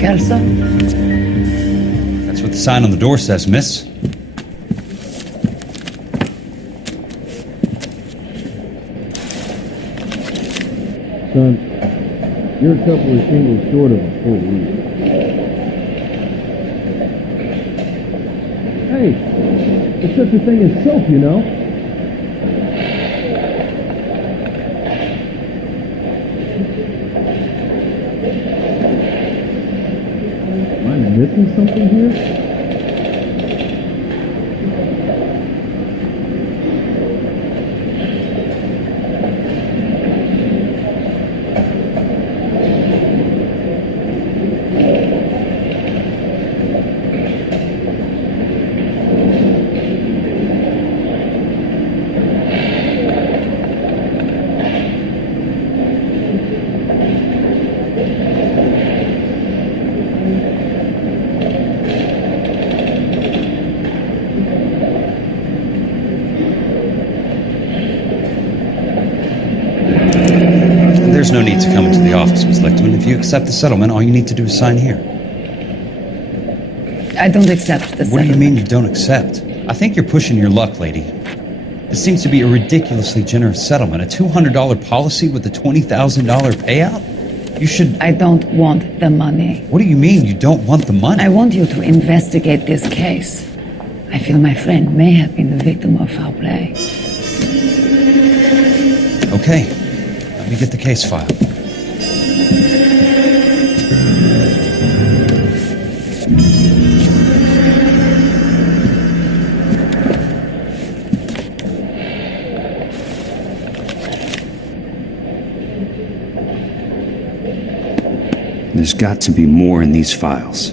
Kelso? That's what the sign on the door says, miss. Son, you're a couple of shingles short of a full week. Hey, there's such a thing as soap, you know? Am I missing something here? There's no need to come into the office, Miss Lichtman. If you accept the settlement, all you need to do is sign here. I don't accept the settlement. What do you mean you don't accept? I think you're pushing your luck, lady. This seems to be a ridiculously generous settlement. A $200 policy with a $20,000 payout? You should... I don't want the money. What do you mean you don't want the money? I want you to investigate this case. I feel my friend may have been the victim of foul play. Okay. Let me get the case file. There's got to be more in these files.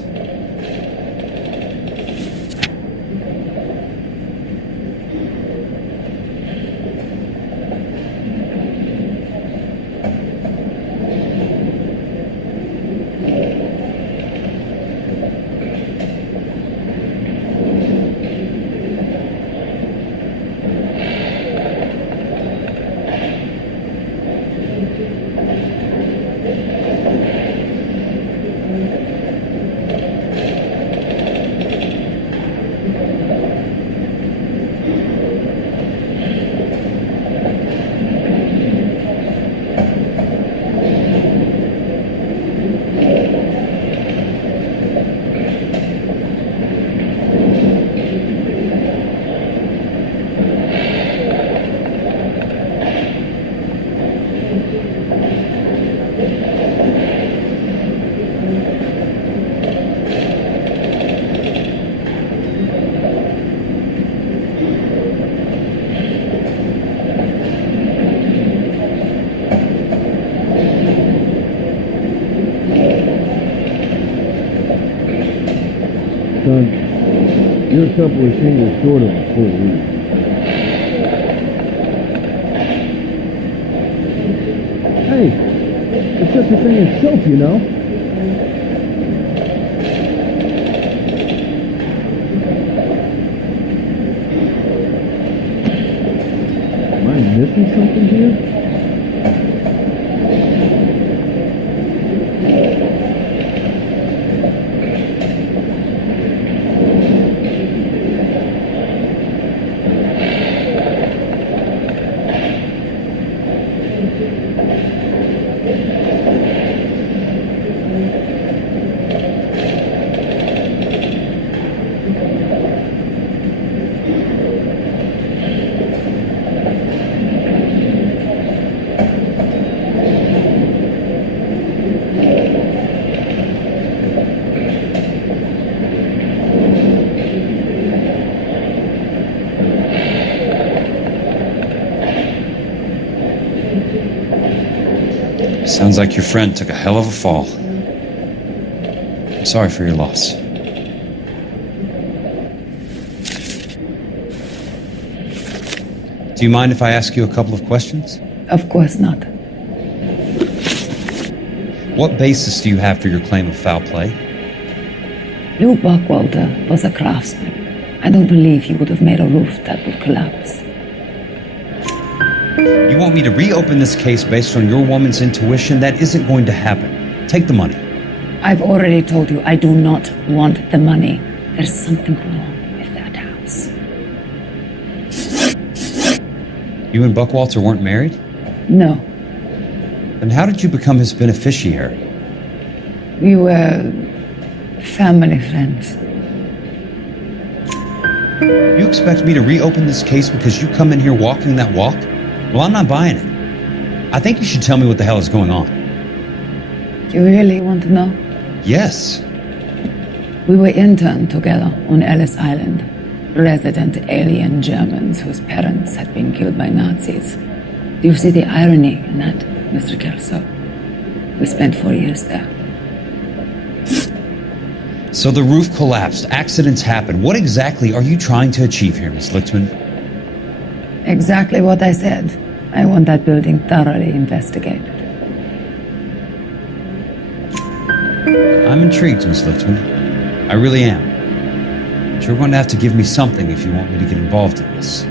Son, you're a couple of shingles short of a full week. Hey, there's such a thing as soap, you know? Am I missing something here? Sounds like your friend took a hell of a fall. I'm sorry for your loss. Do you mind if I ask you a couple of questions? Of course not. What basis do you have for your claim of foul play? Lou Buckwalter was a craftsman. I don't believe he would have made a roof that would collapse. You want me to reopen this case based on your woman's intuition? That isn't going to happen. Take the money. I've already told you I do not want the money. There's something wrong with that house. You and Buckwalter weren't married? No, Then how did you become his beneficiary? we were family friends. You expect me to reopen this case because you come in here walking that walk? Well, I'm not buying it. I think you should tell me what the hell is going on. You really want to know? Yes. We were interned together on Ellis Island. Resident alien Germans whose parents had been killed by Nazis. Do you see the irony in that, Mr. Kelso? We spent 4 years there. So the roof collapsed, accidents happened. What exactly are you trying to achieve here, Miss Lichtman? Exactly what I said. I want that building thoroughly investigated. I'm intrigued, Miss Lichtman. I really am. But you're going to have to give me something if you want me to get involved in this.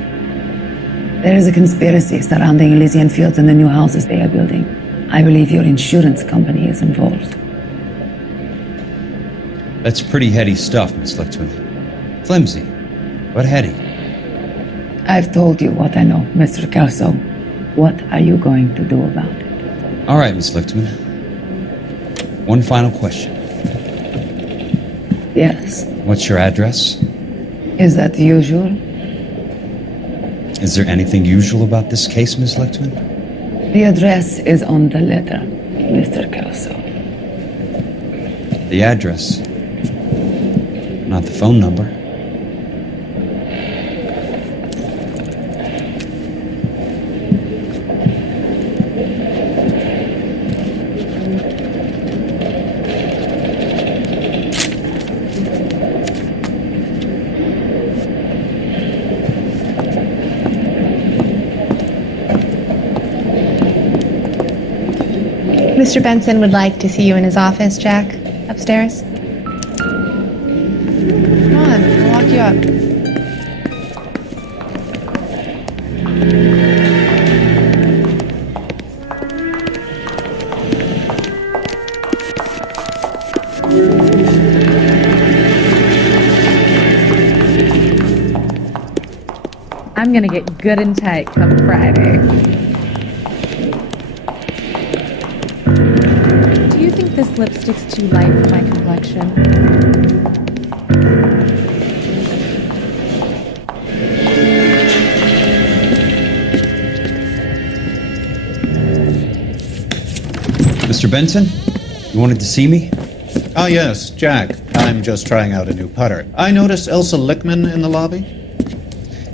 There is a conspiracy surrounding Elysian Fields and the new houses they are building. I believe your insurance company is involved. That's pretty heady stuff, Miss Lichtman. Flimsy, but heady. I've told you what I know, Mr. Kelso. What are you going to do about it? All right, Miss Lichtman. One final question. Yes. What's your address? Is that usual? Is there anything usual about this case, Miss Lichtman? The address is on the letter, Mr. Kelso. The address, not the phone number. Mr. Benson would like to see you in his office, Jack. Upstairs. Come on, I'll walk you up. I'm gonna get good and tight come Friday. Do you think this lipstick's too light for my complexion? Mr. Benson, you wanted to see me? Ah, yes, Jack. I'm just trying out a new putter. I noticed Elsa Lichtman in the lobby.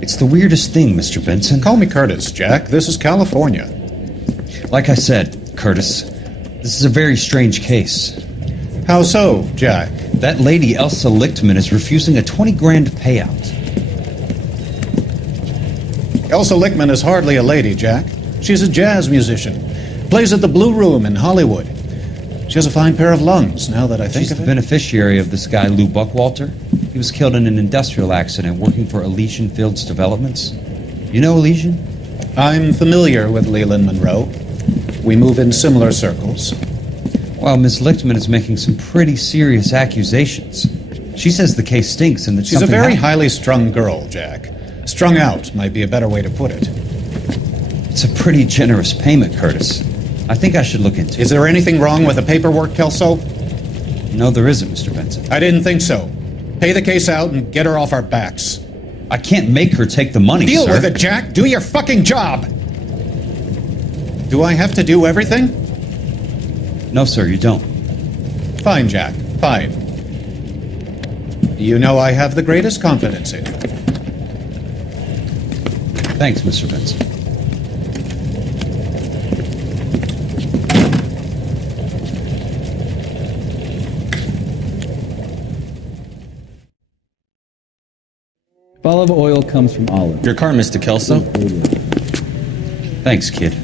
It's the weirdest thing, Mr. Benson. Call me Curtis, Jack. This is California. Like I said, Curtis, this is a very strange case. How so, Jack? That lady, Elsa Lichtman, is refusing a 20 grand payout. Elsa Lichtman is hardly a lady, Jack. She's a jazz musician. Plays at the Blue Room in Hollywood. She has a fine pair of lungs, now that I think She's of the it. beneficiary of this guy, Lou Buckwalter. He was killed in an industrial accident working for Elysian Fields Developments. You know Elysian? I'm familiar with Leland Monroe. We move in similar circles. Well, Miss Lichtman is making some pretty serious accusations. She says the case stinks and that She's a something very happened. highly strung girl, Jack. Strung out might be a better way to put it. It's a pretty generous payment, Curtis. I think I should look into Is it. there anything wrong with the paperwork, Kelso? No, there isn't, Mr. Benson. I didn't think so. Pay the case out and get her off our backs. I can't make her take the money, Deal sir. with it, Jack. Do your fucking job. Do I have to do everything? No, sir, you don't. Fine, Jack. Fine. You know I have the greatest confidence in you. Thanks, Mr. Benson. Olive oil comes from olive. Your car, Mr. Kelso. Thanks, kid.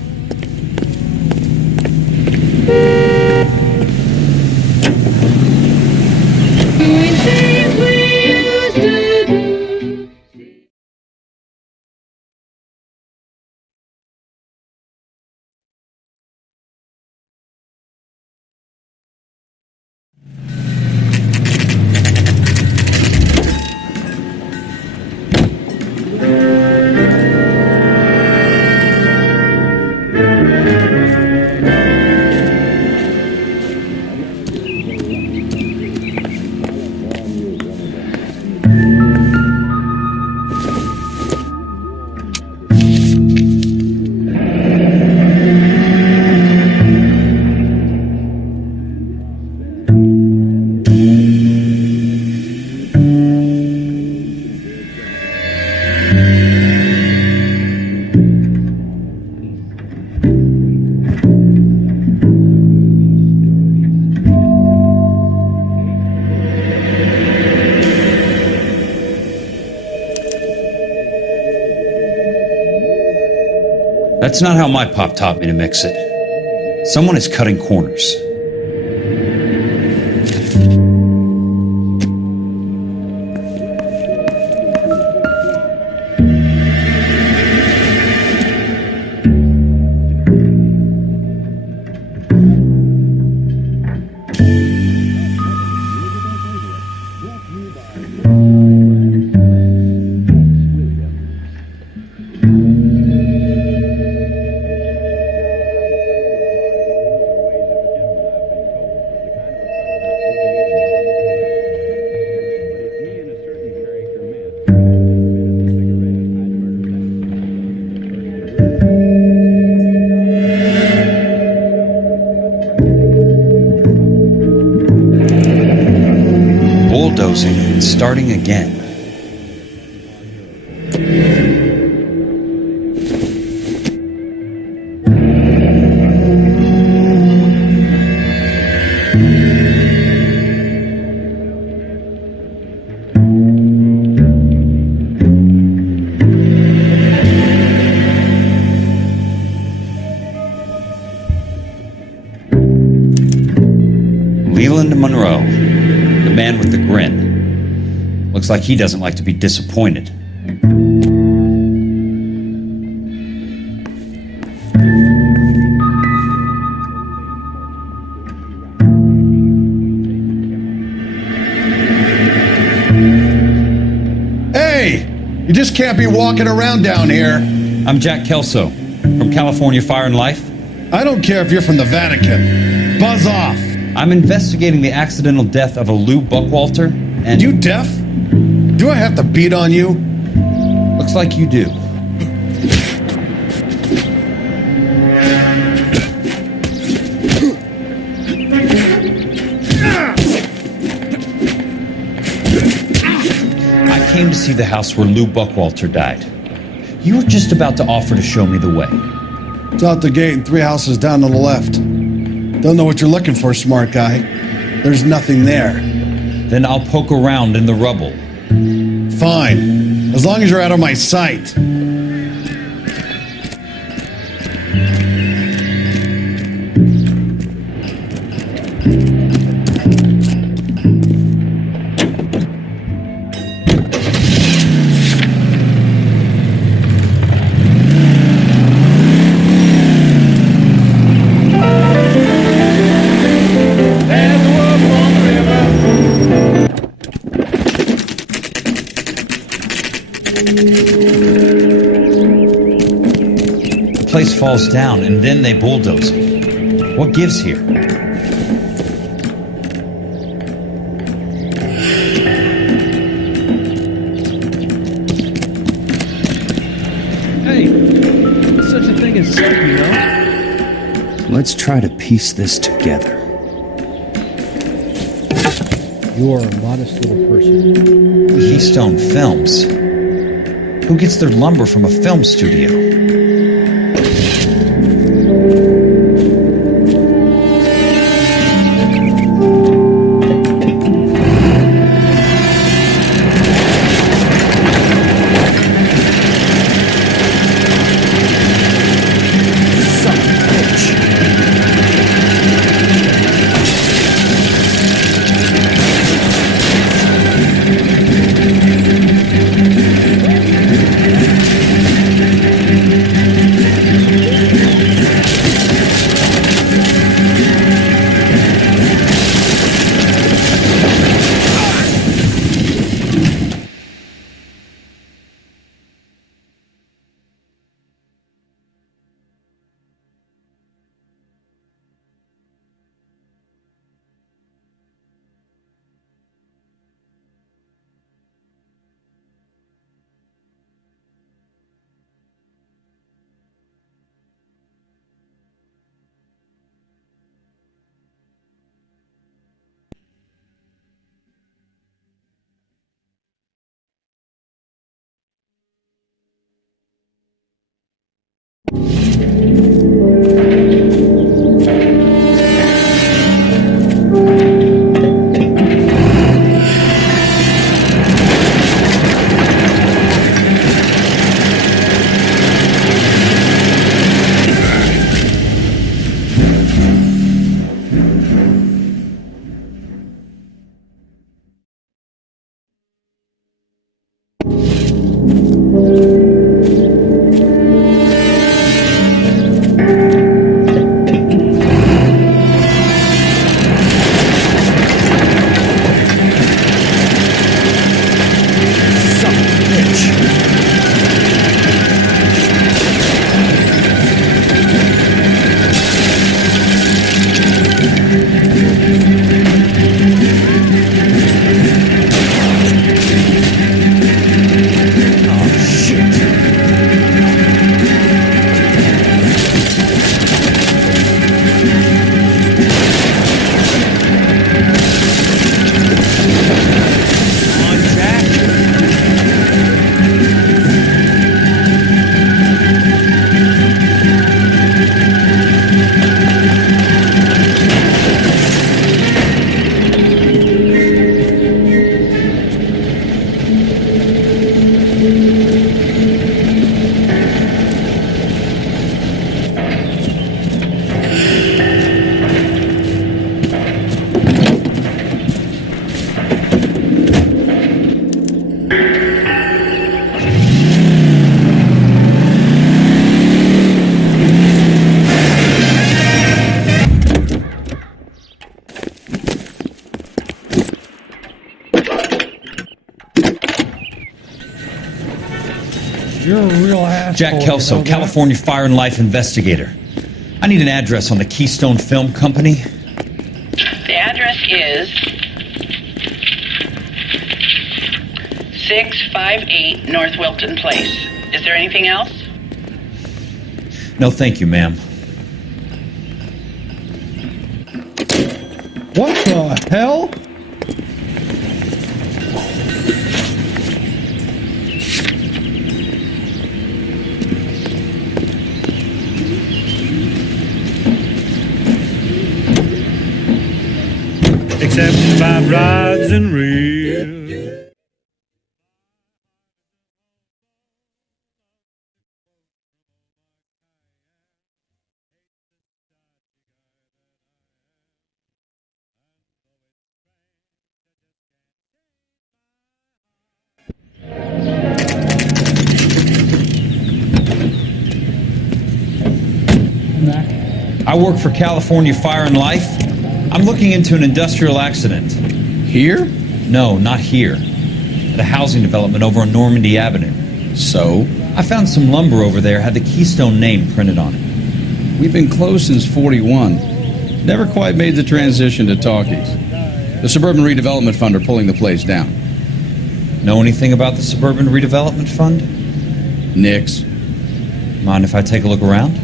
That's not how my pop taught me to mix it. Someone is cutting corners. Bulldozing and starting again. Leland Monroe, the man with the grin. Looks like he doesn't like to be disappointed. Hey! You just can't be walking around down here. I'm Jack Kelso, from California Fire and Life. I don't care if you're from the Vatican. Buzz off! I'm investigating the accidental death of a Lou Buckwalter, and... You deaf? Do I have to beat on you? Looks like you do. I came to see the house where Lou Buckwalter died. You were just about to offer to show me the way. It's out the gate and 3 houses down on the left. Don't know what you're looking for, smart guy. There's nothing there. Then I'll poke around in the rubble. Fine. As long as you're out of my sight. The place falls down and then they bulldoze it. What gives here? Hey, there's such a thing as sight, you know? Let's try to piece this together. You are a modest little person. Keystone Films. Who gets their lumber from a film studio? Jack Kelso, California Fire and Life investigator. I need an address on the Keystone Film Company. The address is 658 North Wilton Place. Is there anything else? No, thank you, ma'am. What the hell? Except by rods and reels. I work for California Fire and Life. I'm looking into an industrial accident. Here? No, not here. At a housing development over on Normandy Avenue. So? I found some lumber over there, had the Keystone name printed on it. We've been closed since 41. Never quite made the transition to talkies. The Suburban Redevelopment Fund are pulling the place down. Know anything about the Suburban Redevelopment Fund? Nix. Mind if I take a look around?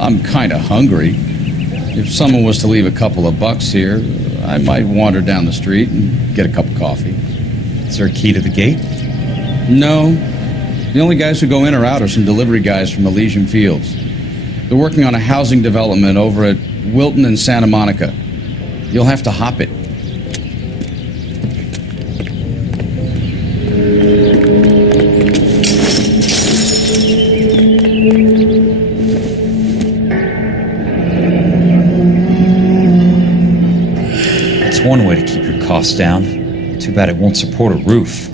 I'm kind of hungry. If someone was to leave a couple of bucks here, I might wander down the street and get a cup of coffee. Is there a key to the gate? No. The only guys who go in or out are some delivery guys from Elysian Fields. They're working on a housing development over at Wilton and Santa Monica. You'll have to hop it. That's one way to keep your costs down. Too bad it won't support a roof.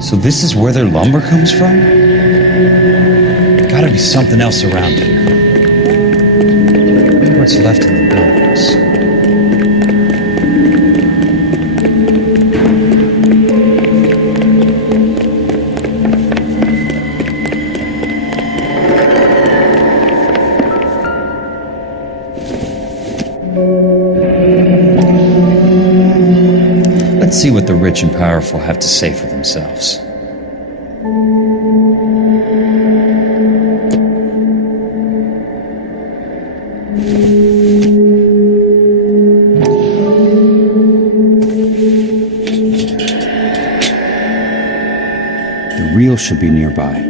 So this is where their lumber comes from? Gotta be something else around here. Maybe what's left in the buildings. Let's see what the rich and powerful have to say for themselves. The reel should be nearby.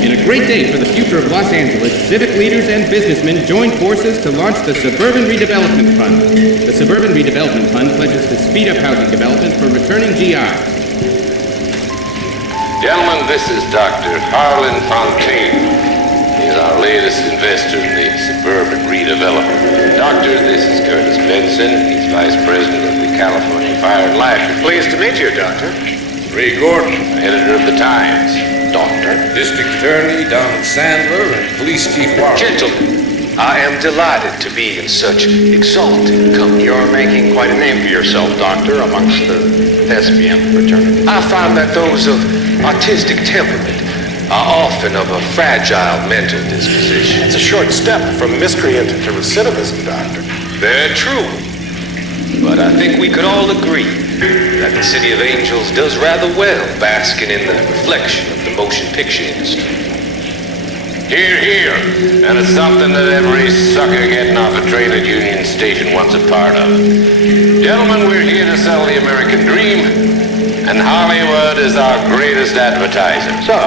In a great day for the future of Los Angeles, civic leaders and businessmen join forces to launch the Suburban Redevelopment Fund. The Suburban Redevelopment Fund pledges to speed up housing development for returning GIs. Gentlemen, this is Dr. Harlan Fontaine. He's our latest investor in the Suburban Redevelopment. Doctor, this is Curtis Benson. He's Vice President of the California Fire and Life. Pleased to meet you, Doctor. Ray Gordon, editor of the Times. Doctor. District Attorney Donald Sandler and Police Chief Warren. Gentlemen, I am delighted to be in such exalted company. You're making quite a name for yourself, Doctor, amongst the thespian fraternity. I find that those of artistic temperament are often of a fragile mental disposition. It's a short step from miscreant to recidivism, Doctor. Very true. But I think we could all agree that the City of Angels does rather well basking in the reflection of the motion picture industry. Hear, hear. And it's something that every sucker getting off a train at Union Station wants a part of. Gentlemen, we're here to sell the American dream, and Hollywood is our greatest advertiser. So,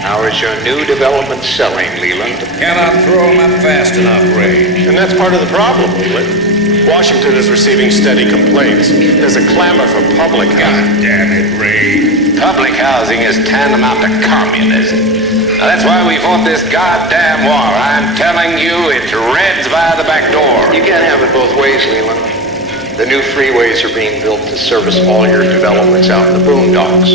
how is your new development selling, Leland? Cannot throw them up fast enough, Ray. And that's part of the problem, Leland. Washington is receiving steady complaints. There's a clamor for public housing. God damn it, Ray. Public housing is tantamount to communism. Now, that's why we fought this goddamn war. I'm telling you, it's Reds via the back door. You can't have it both ways, Leland. The new freeways are being built to service all your developments out in the boondocks.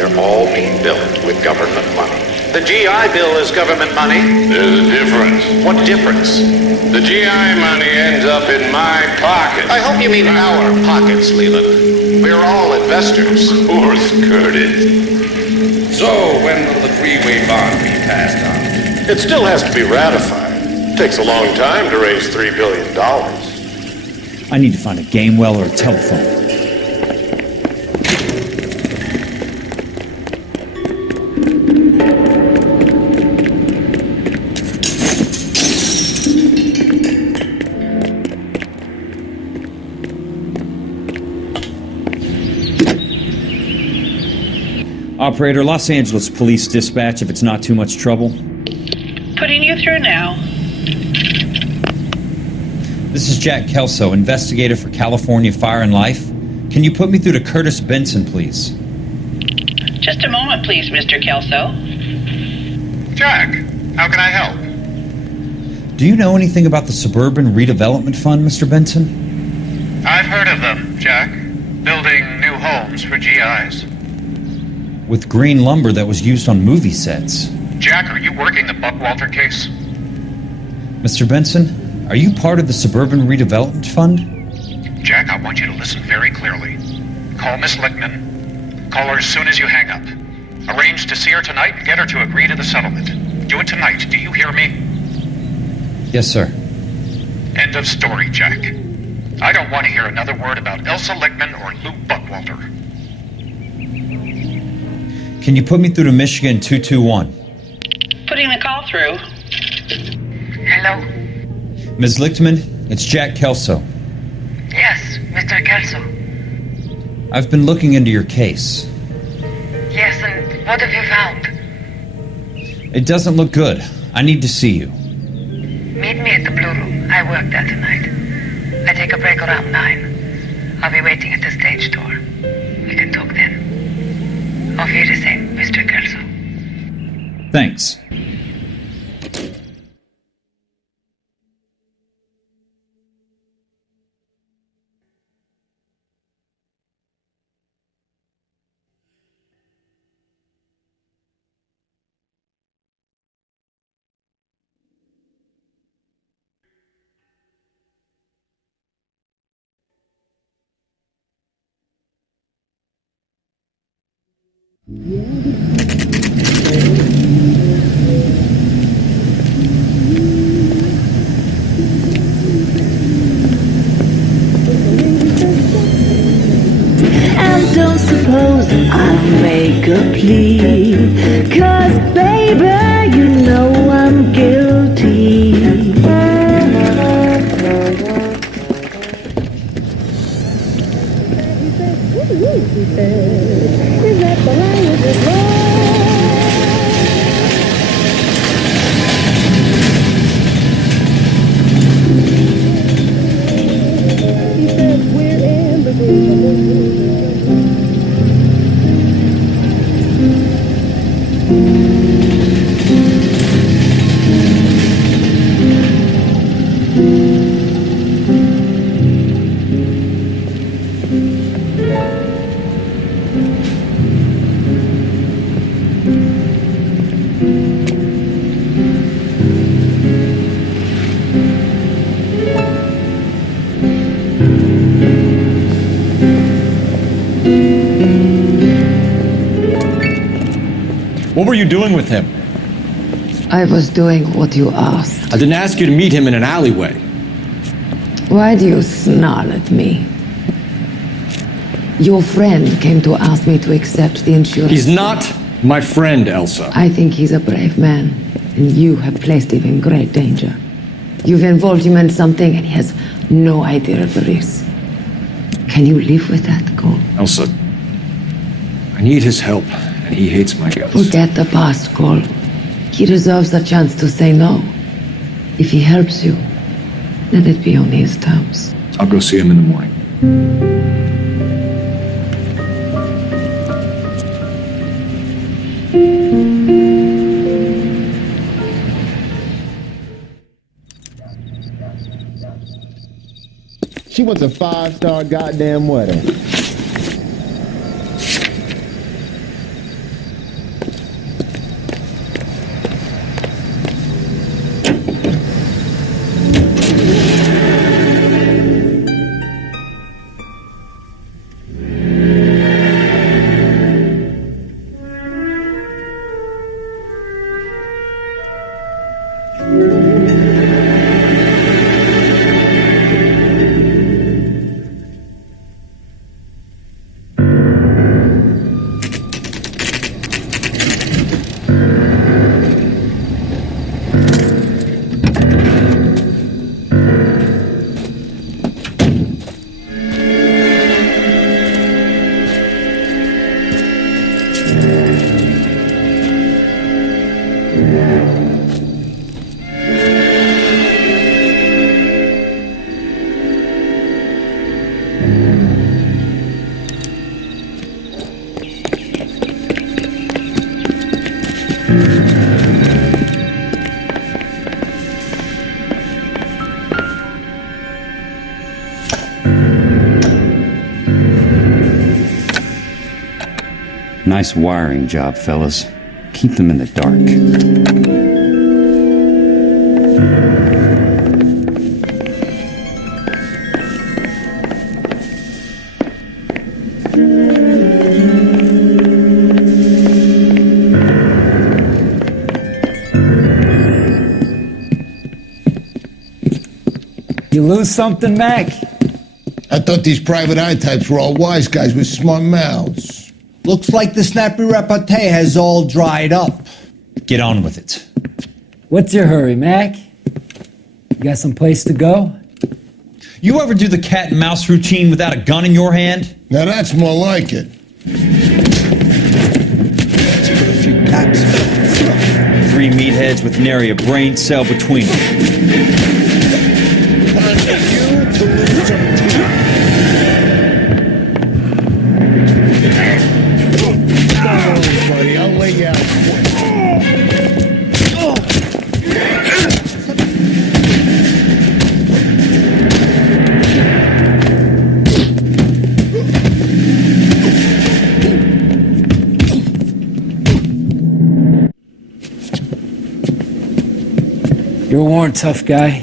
They're all being built with government money. The GI Bill is government money. There's a difference. What difference? The GI money ends up in my pocket. I hope you mean our pockets, Leland. We're all investors. Of course, Curtis. So, when will the freeway bond be passed on? It still has to be ratified. It takes a long time to raise $3 billion. I need to find a game well or a telephone. Operator, Los Angeles Police Dispatch, if it's not too much trouble. Putting you through now. This is Jack Kelso, investigator for California Fire and Life. Can you put me through to Curtis Benson, please? Just a moment, please, Mr. Kelso. Jack, how can I help? Do you know anything about the Suburban Redevelopment Fund, Mr. Benson? I've heard of them, Jack. Building new homes for GIs. With green lumber that was used on movie sets. Jack, are you working the Buckwalter case? Mr. Benson, are you part of the Suburban Redevelopment Fund? Jack, I want you to listen very clearly. Call Miss Lichtman. Call her as soon as you hang up. Arrange to see her tonight and get her to agree to the settlement. Do it tonight. Do you hear me? Yes, sir. End of story, Jack. I don't want to hear another word about Elsa Lichtman or Lou Buckwalter. Can you put me through to Michigan 221? Putting the call through. Hello? Ms. Lichtman, it's Jack Kelso. Yes, Mr. Kelso. I've been looking into your case. Yes, and what have you found? It doesn't look good. I need to see you. Meet me at the Blue Room. I work there tonight. I take a break around 9. I'll be waiting at the stage door. We can talk then. Auf Wiedersehen, Mr. Kelso. Thanks. And don't suppose I'll make a plea, 'cause baby, you know I'm guilty. What were you doing with him? I was doing what you asked. I didn't ask you to meet him in an alleyway. Why do you snarl at me? Your friend came to ask me to accept the insurance. He's not My friend, Elsa. I think he's a brave man, and you have placed him in great danger. You've involved him in something, and he has no idea of the risk. Can you live with that, Cole? Elsa, I need his help, and he hates my guts. Forget the past, Cole. He deserves a chance to say no. If he helps you, let it be on his terms. I'll go see him in the morning. She wants a 5-star goddamn wedding. Nice wiring job, fellas. Keep them in the dark. You lose something, Mac? I thought these private eye types were all wise guys with smart mouths. Looks like the snappy repartee has all dried up. Get on with it. What's your hurry, Mac? You got some place to go? You ever do the cat and mouse routine without a gun in your hand? Now that's more like it. Let's put a few taps. 3 meatheads with nary a brain cell between them. Buddy, I'll lay you out quick. You're a worn, tough guy.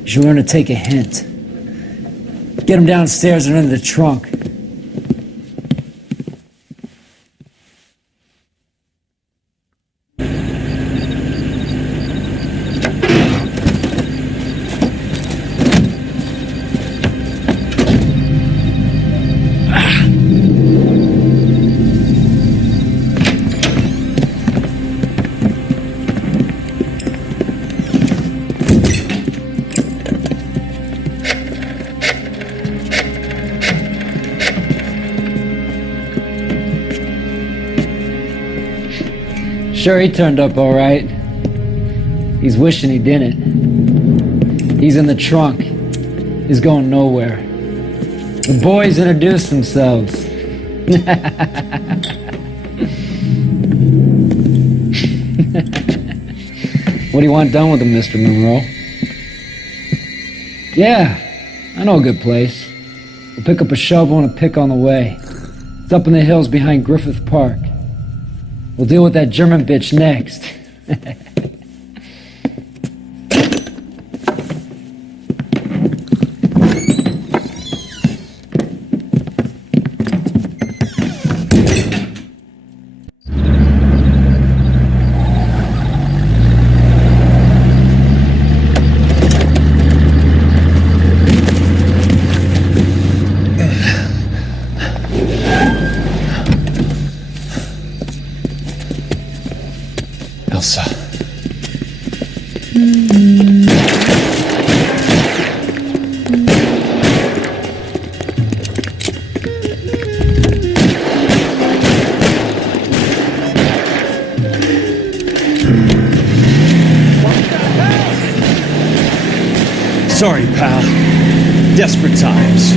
You should learn to take a hint. Get him downstairs and in the trunk. Sure, he turned up all right. He's wishing he didn't. He's in the trunk. He's going nowhere. The boys introduced themselves. What do you want done with him, Mr. Monroe? Yeah, I know a good place. We'll pick up a shovel and a pick on the way. It's up in the hills behind Griffith Park. We'll deal with that German bitch next. Sorry, pal. Desperate times.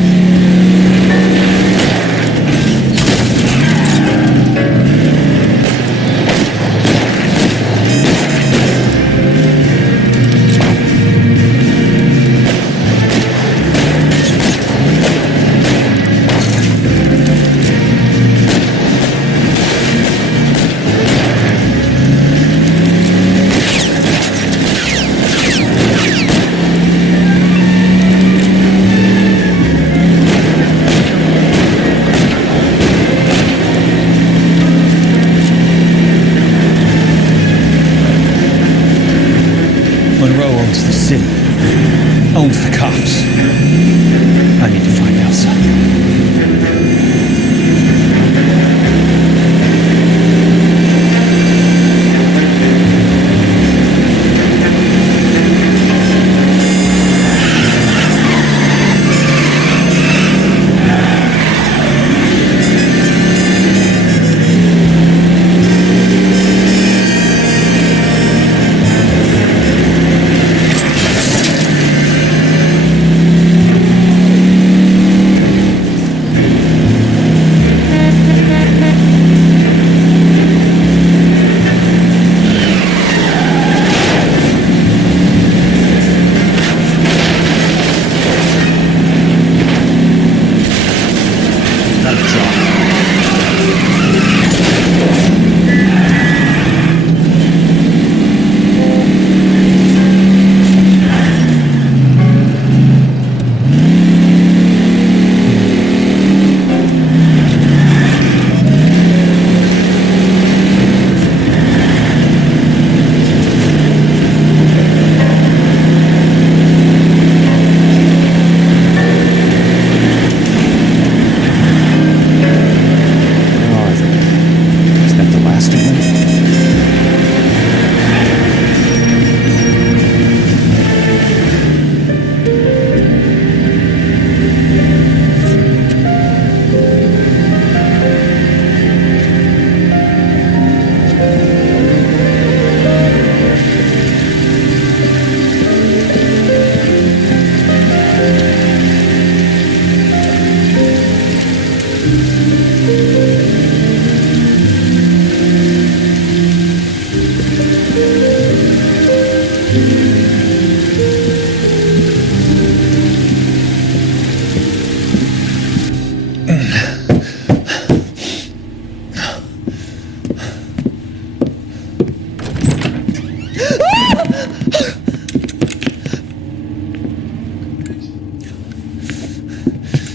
Owns the city, owns the cops. I need to find Elsa.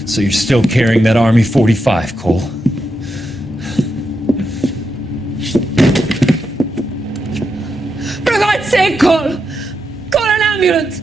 So you're still carrying that Army 45, Cole? For God's sake, Cole! Call an ambulance!